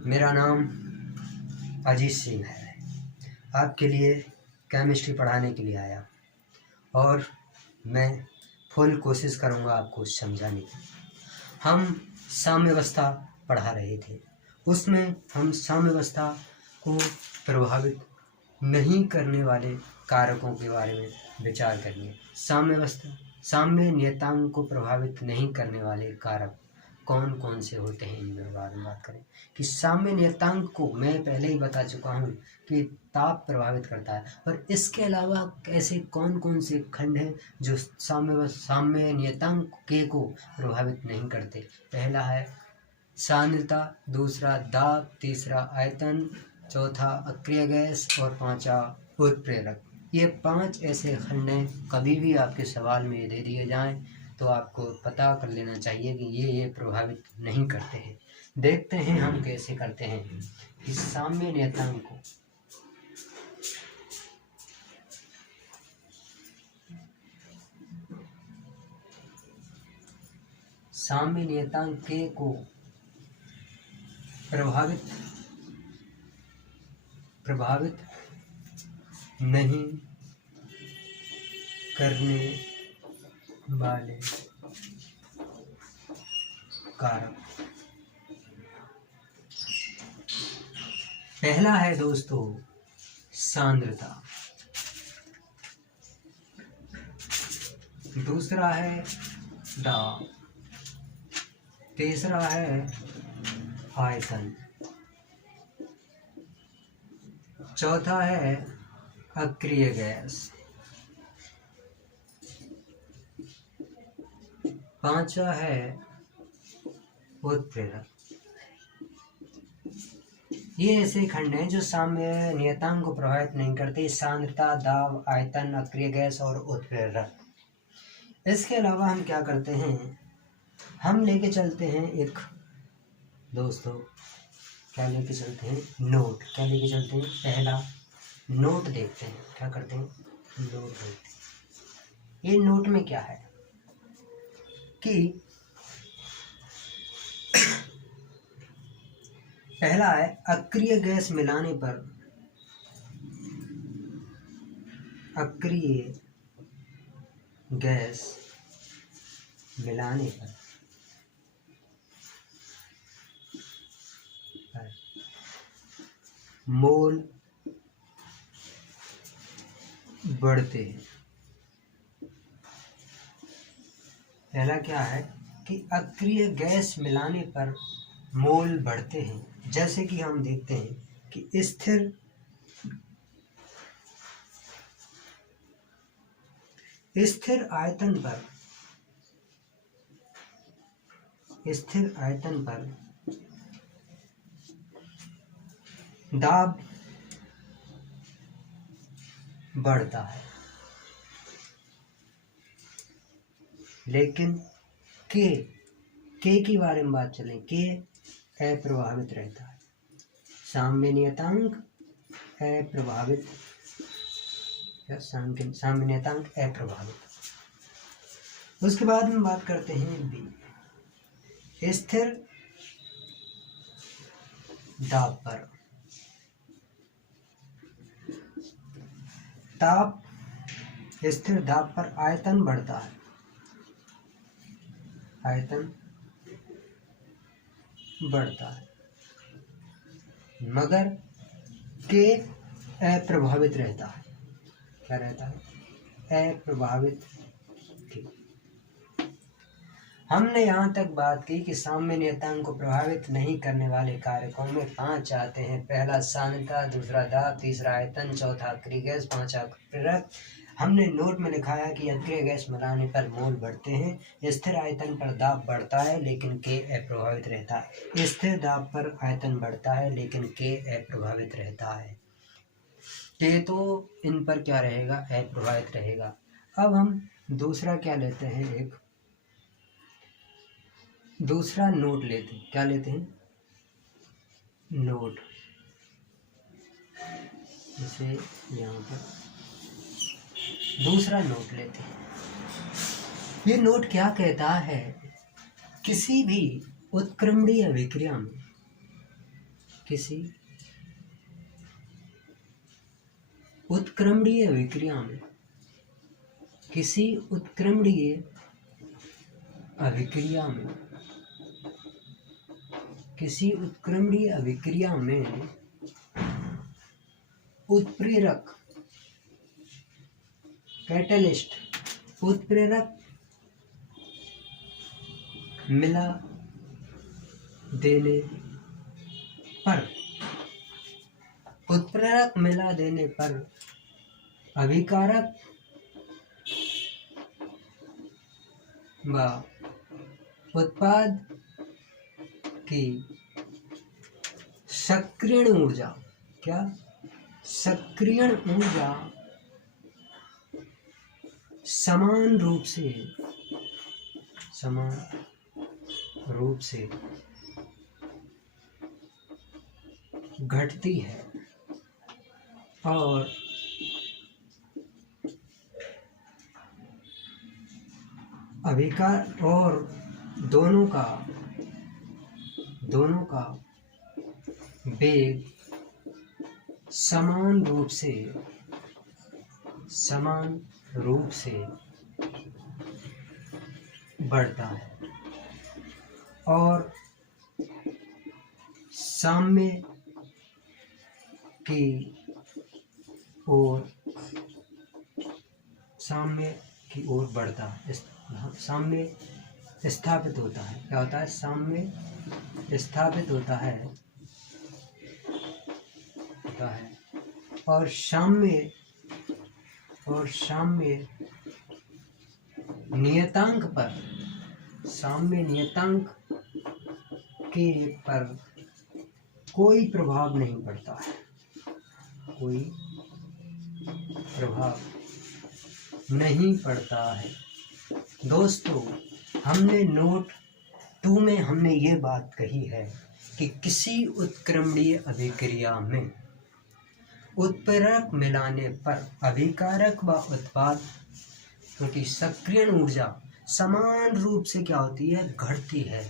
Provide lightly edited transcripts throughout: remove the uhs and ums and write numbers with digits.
मेरा नाम अजीत सिंह है। आपके लिए केमिस्ट्री पढ़ाने के लिए आया और मैं फुल कोशिश करूँगा आपको समझाने की। हम साम्यावस्था पढ़ा रहे थे, उसमें हम साम्यावस्था को प्रभावित नहीं करने वाले कारकों के बारे में विचार करेंगे। साम्य नियतांक को प्रभावित नहीं करने वाले कारक कौन कौन से होते हैं, इन बारे में बात करें। कि साम्य नियतांक को मैं पहले ही बता चुका हूँ कि ताप प्रभावित करता है, और इसके अलावा ऐसे कौन कौन से खंड हैं जो साम्य नियतांक के को प्रभावित नहीं करते। पहला है सांद्रता, दूसरा दाब, तीसरा आयतन, चौथा अक्रिय गैस और पांचवा उत्प्रेरक। ये 5 ऐसे खंड हैं, कभी भी आपके सवाल में दे दिए जाएं तो आपको पता कर लेना चाहिए कि ये प्रभावित नहीं करते हैं। देखते हैं हम कैसे करते हैं इस साम्य नियतांक को। साम्य नियतांक के को प्रभावित नहीं करने वाले कारक। पहला है दोस्तों सांद्रता, दूसरा है दाब, तीसरा है आयतन, चौथा है अक्रिय गैस, पांचवा है उत्प्रेरक। ये ऐसे खंड हैं जो साम्य नियतांक को प्रभावित नहीं करते। सांद्रता, दाब, आयतन, अक्रिय गैस और उत्प्रेरक। इसके अलावा हम क्या करते हैं, हम लेके चलते हैं एक दोस्तों, क्या लेके चलते हैं, नोट। क्या लेके चलते हैं, पहला नोट देखते हैं। क्या करते हैं, नोट देखते हैं। ये नोट में क्या है कि पहला है अक्रिय गैस मिलाने पर, अक्रिय गैस मिलाने पर मोल बढ़ते हैं। पहला क्या है कि अक्रिय गैस मिलाने पर मोल बढ़ते हैं। जैसे कि हम देखते हैं कि स्थिर आयतन पर दाब बढ़ता है, लेकिन के की बारे में बात चलें, के अप्रभावित रहता है। साम्य नियतांक अप्रभावित, साम्य नियतांक अप्रभावित। उसके बाद में बात करते हैं बी, स्थिर दाब पर ताप, स्थिर दाब पर आयतन बढ़ता है, आयतन बढ़ता है, मगर के अप्रभावित रहता है। क्या रहता है, अप्रभावित के। हमने यहाँ तक बात की कि साम्य नियतांक को प्रभावित नहीं करने वाले कारकों में 5 आते हैं। पहला सांद्रता, दूसरा दाब, तीसरा आयतन, चौथा अक्रिय गैस, पांचवा उत्प्रेरक। हमने नोट में लिखा है कि अक्रिय गैस मिलाने पर मोल बढ़ते हैं, स्थिर आयतन पर दाब बढ़ता है लेकिन के अप्रभावित रहता है। स्थिर दाब पर आयतन बढ़ता है लेकिन के अप्रभावित रहता है। के तो इन पर क्या रहेगा, अप्रभावित रहेगा। अब हम दूसरा क्या लेते हैं, एक दूसरा नोट लेते हैं। क्या लेते हैं, नोट। जैसे यहाँ पर दूसरा नोट लेते हैं। ये नोट क्या कहता है, किसी भी उत्क्रमणीय विक्रिया में किसी उत्क्रमणीय अभिक्रिया में, किसी उत्क्रमणीय अभिक्रिया में, किसी उत्क्रमणीय अभिक्रिया में उत्प्रेरक कैटलिस्ट, उत्प्रेरक मिला देने पर, उत्प्रेरक मिला देने पर अभिकारक व उत्पाद की सक्रियण ऊर्जा, क्या सक्रियण ऊर्जा समान रूप से घटती है और अभिकार और दोनों का वेग समान रूप से बढ़ता है और साम्य की ओर बढ़ता है, साम्य स्थापित होता है। क्या होता है? साम्य स्थापित होता है और साम्य नियतांक के पर कोई प्रभाव नहीं पड़ता है, कोई प्रभाव नहीं पड़ता है। दोस्तों, हमने नोट 2 में हमने ये बात कही है कि किसी उत्क्रमणीय अभिक्रिया में उत्प्रेरक मिलाने पर अभिकारक व उत्पाद की सक्रियण ऊर्जा समान रूप से क्या होती है? घटती है।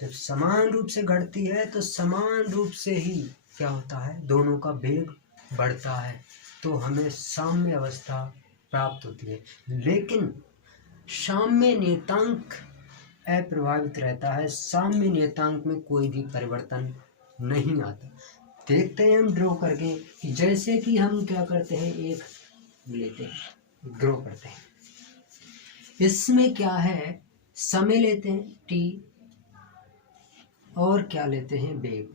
जब समान रूप से घटती है तो समान रूप से ही क्या होता है? दोनों का वेग बढ़ता है, तो हमें साम्य अवस्था प्राप्त होती है। लेकिन साम्य नियतांक अप्रभावित रहता है, साम्य नियतांक में कोई भी परिवर्तन नहीं आता। देखते हैं हम ड्रॉ करके कि जैसे कि हम क्या करते हैं, एक लेते हैं, ड्रॉ करते हैं। इसमें क्या है? समय लेते हैं t और क्या लेते हैं? वेग।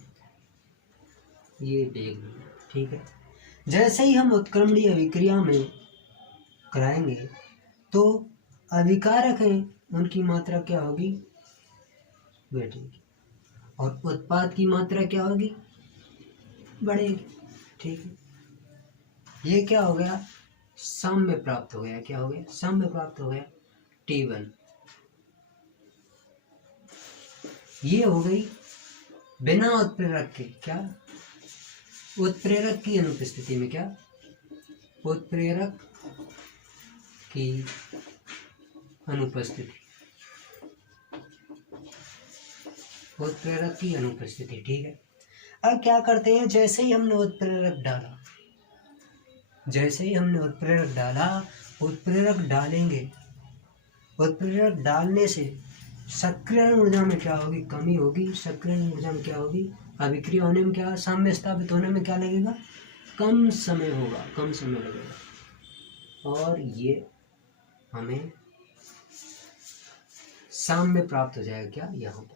ये वेग, ठीक है। जैसे ही हम उत्क्रमणीय अभिक्रिया में कराएंगे तो अभिकारक है, उनकी मात्रा क्या होगी? घटेगी और उत्पाद की मात्रा क्या होगी? बढ़ेगी, ठीक है। ये क्या हो गया? साम्य प्राप्त हो गया। क्या हो गया? साम्य प्राप्त हो गया, T1। ये हो गई बिना उत्प्रेरक के, क्या? उत्प्रेरक की अनुपस्थिति में, क्या? उत्प्रेरक की अनुपस्थिति, उत्प्रेरक की अनुपस्थिति, ठीक है। अब क्या करते हैं? जैसे ही हमने उत्प्रेरक डाला, उत्प्रेरक डालेंगे, उत्प्रेरक डालने से सक्रियण ऊर्जा में क्या होगी? कमी होगी। सक्रियण ऊर्जा में क्या होगी? अभिक्रिया होने में क्या, साम्य स्थापित होने में क्या लगेगा? कम समय होगा, कम समय लगेगा और ये हमें साम्य प्राप्त हो जाएगा। क्या? यहाँ पर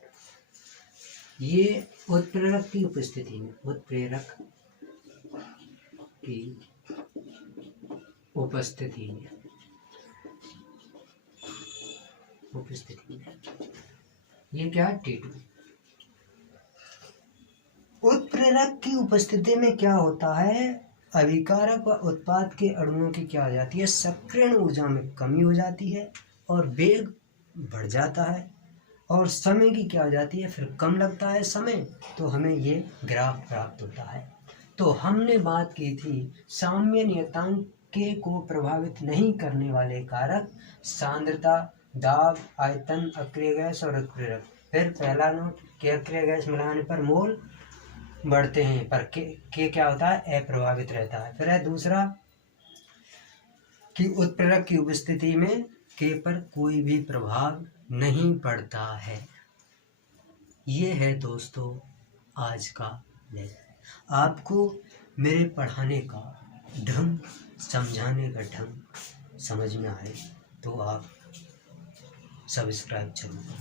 ये उत्प्रेरक की उपस्थिति में, उत्प्रेरक की उपस्थिति में ये क्या है? T2। उत्प्रेरक की उपस्थिति में क्या होता है? अभिकारक व उत्पाद के अणुओं की क्या हो जाती है? सक्रियण ऊर्जा में कमी हो जाती है और वेग बढ़ जाता है और समय की क्या हो जाती है? फिर कम लगता है समय, तो हमें ये ग्राफ प्राप्त होता है। तो हमने बात की थी साम्य नियतांक के को प्रभावित नहीं करने वाले कारक सांद्रता, दाब, आयतन, अक्रिय गैस और उत्प्रेरक। फिर पहला नोट कि अक्रिय गैस मिलाने पर मोल बढ़ते हैं, पर के क्या होता है, अप्रभावित रहता है। फिर है दूसरा कि उत्प्रेरक की उपस्थिति में के पर कोई भी प्रभाव नहीं पड़ता है। ये है दोस्तों आज का लेसन। आपको मेरे पढ़ाने का ढंग, समझाने का ढंग समझ में आए तो आप सब्सक्राइब जरूर करें।